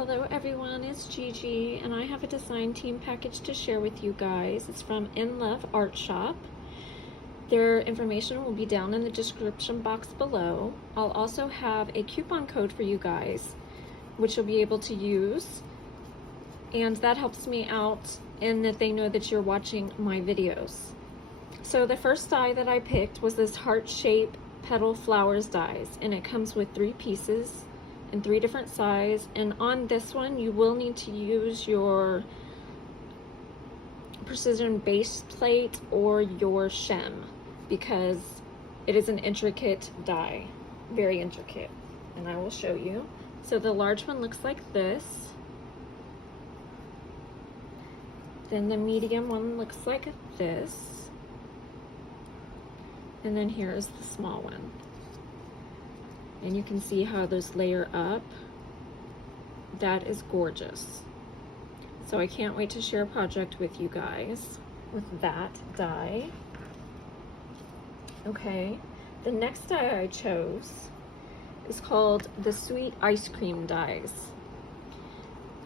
Hello everyone, it's Gigi and I have a design team package to share with you guys. It's from Inloveartshop. Their information will be down in the description box below. I'll also have a coupon code for you guys, which you'll be able to use. And that helps me out in that they know that you're watching my videos. So the first die that I picked was this heart-shaped petal flowers dies, and it comes with 3 pieces in 3 different sizes. And on this one you will need to use your precision base plate or your shim because it is an intricate die, very intricate, and I will show you. So the large one looks like this, then the medium one looks like this, and then here is the small one. And you can see how those layer up. That is gorgeous. So I can't wait to share a project with you guys with that die. Okay, the next die I chose is called the Sweet Ice Cream Dies.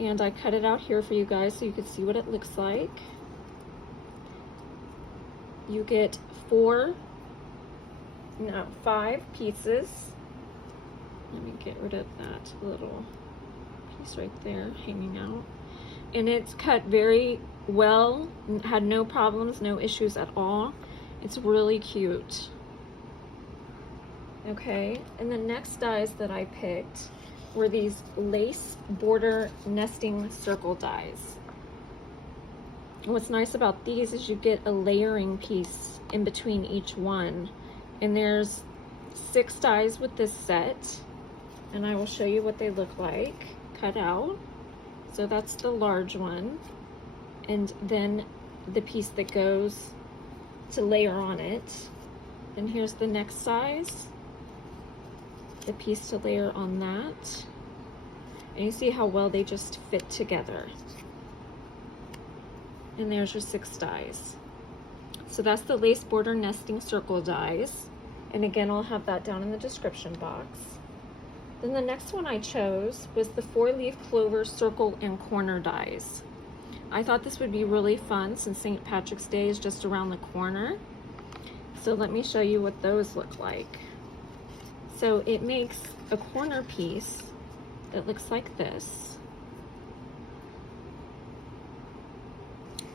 And I cut it out here for you guys so you can see what it looks like. You get 5 pieces. Let me get rid of that little piece right there hanging out. And it's cut very well, had no problems, no issues at all. It's really cute. Okay, and the next dies that I picked were these lace border nesting circle dies. And what's nice about these is you get a layering piece in between each one. And there's 6 dies with this set. And I will show you what they look like cut out. So that's the large one, and then the piece that goes to layer on it. And here's the next size, the piece to layer on that. And you see how well they just fit together. And there's your 6 dies. So that's the lace border nesting circle dies. And again, I'll have that down in the description box. Then the next one I chose was the 4-leaf clover circle and corner dies. I thought this would be really fun since St. Patrick's Day is just around the corner. So let me show you what those look like. So it makes a corner piece that looks like this.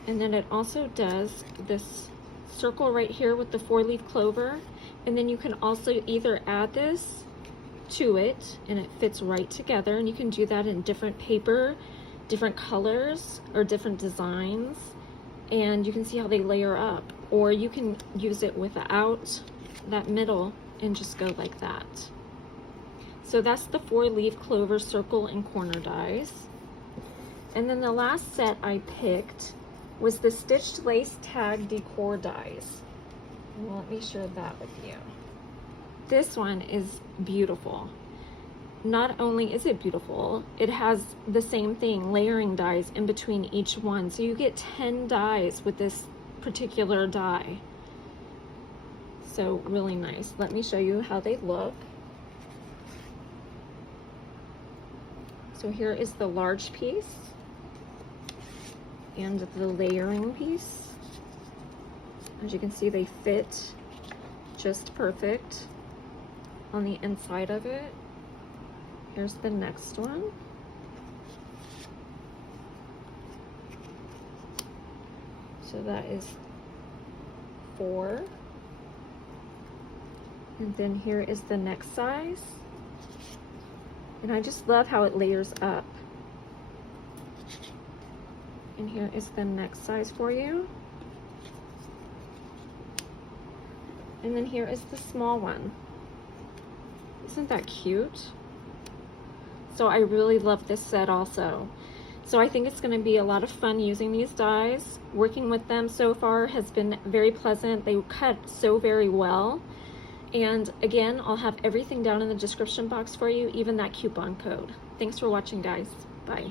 And then it also does this circle right here with the 4-leaf clover. And then you can also either add this to it and it fits right together, and you can do that in different paper, different colors, or different designs, and you can see how they layer up. Or you can use it without that middle and just go like that. So that's the 4-leaf clover circle and corner dies. And then the last set I picked was the stitched lace tag decor dies. And let me share that with you. This one is beautiful. Not only is it beautiful, it has the same thing, layering dies in between each one. So you get 10 dies with this particular die. So really nice. Let me show you how they look. So here is the large piece and the layering piece. As you can see, they fit just perfect on the inside of it. Here's the next one. So that is 4. And then here is the next size. And I just love how it layers up. And here is the next size for you. And then here is the small one. Isn't that cute? So I really love this set also. So I think it's going to be a lot of fun using these dies. Working with them so far has been very pleasant. They cut so very well. And again, I'll have everything down in the description box for you, even that coupon code. Thanks for watching, guys. Bye.